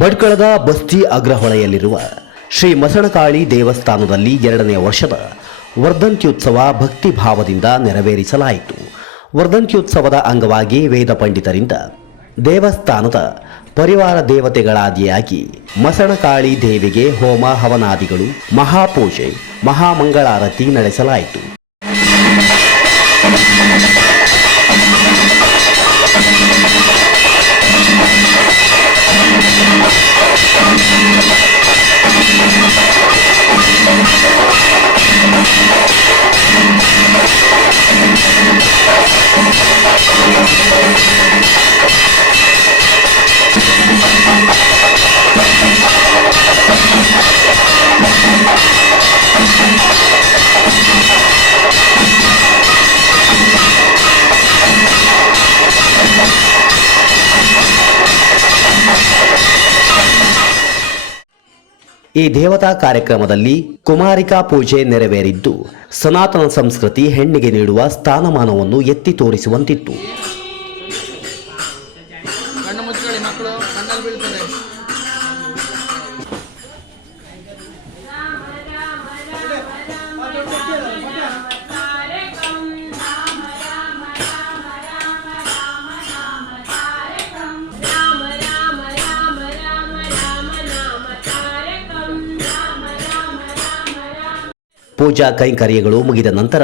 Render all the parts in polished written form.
ಭಟ್ಕಳದ ಬಸ್ತಿ ಅಗ್ರಹೊಳೆಯಲ್ಲಿರುವ ಶ್ರೀ ಮಸಣಕಾಳಿ ದೇವಸ್ಥಾನದಲ್ಲಿ 2ನೇ ವರ್ಷದ ವರ್ಧಂತ್ಯುತ್ಸವ ಭಕ್ತಿ ಭಾವದಿಂದ ನೆರವೇರಿಸಲಾಯಿತು. ವರ್ಧಂತ್ಯುತ್ಸವದ ಅಂಗವಾಗಿ ವೇದ ಪಂಡಿತರಿಂದ ದೇವಸ್ಥಾನದ ಪರಿವಾರ ದೇವತೆಗಳಾದಿಯಾಗಿ ಮಸಣಕಾಳಿ ದೇವಿಗೆ ಹೋಮ ಹವನಾದಿಗಳು, ಮಹಾಪೂಜೆ, ಮಹಾಮಂಗಳಾರತಿ ನಡೆಸಲಾಯಿತು. ಈ ದೇವತಾ ಕಾರ್ಯಕ್ರಮದಲ್ಲಿ ಕುಮಾರಿಕಾ ಪೂಜೆ ನೆರವೇರಿದ್ದು ಸನಾತನ ಸಂಸ್ಕೃತಿ ಹೆಣ್ಣಿಗೆ ನೀಡುವ ಸ್ಥಾನಮಾನವನ್ನು ಎತ್ತಿ ತೋರಿಸುವಂತಿತ್ತು. ಪೂಜಾ ಕೈಂಕರ್ಯಗಳು ಮುಗಿದ ನಂತರ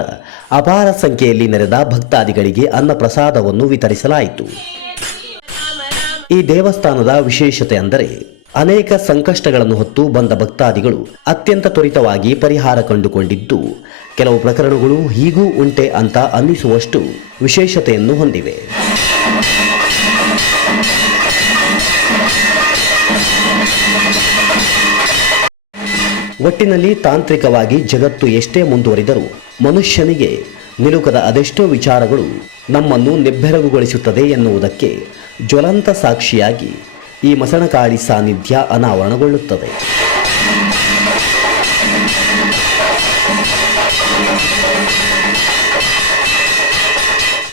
ಅಪಾರ ಸಂಖ್ಯೆಯಲ್ಲಿ ನೆರೆದ ಭಕ್ತಾದಿಗಳಿಗೆ ಅನ್ನಪ್ರಸಾದವನ್ನು ವಿತರಿಸಲಾಯಿತು. ಈ ದೇವಸ್ಥಾನದ ವಿಶೇಷತೆ ಅಂದರೆ ಅನೇಕ ಸಂಕಷ್ಟಗಳನ್ನು ಹೊತ್ತು ಬಂದ ಭಕ್ತಾದಿಗಳು ಅತ್ಯಂತ ತ್ವರಿತವಾಗಿ ಪರಿಹಾರ ಕಂಡುಕೊಂಡಿದ್ದು, ಕೆಲವು ಪ್ರಕರಣಗಳು ಹೀಗೂ ಉಂಟೆ ಅಂತ ಅನ್ನಿಸುವಷ್ಟು ವಿಶೇಷತೆಯನ್ನು ಹೊಂದಿವೆ. ಒಟ್ಟಿನಲ್ಲಿ ತಾಂತ್ರಿಕವಾಗಿ ಜಗತ್ತು ಎಷ್ಟೇ ಮುಂದುವರಿದರೂ ಮನುಷ್ಯನಿಗೆ ನಿಲುಕದ ಅದೆಷ್ಟೋ ವಿಚಾರಗಳು ನಮ್ಮನ್ನು ನಿಬ್ಬೆರಗುಗೊಳಿಸುತ್ತದೆ ಎನ್ನುವುದಕ್ಕೆ ಜ್ವಲಂತ ಸಾಕ್ಷಿಯಾಗಿ ಈ ಮಸಣಕಾಳಿ ಸಾನ್ನಿಧ್ಯ ಅನಾವರಣಗೊಳ್ಳುತ್ತದೆ.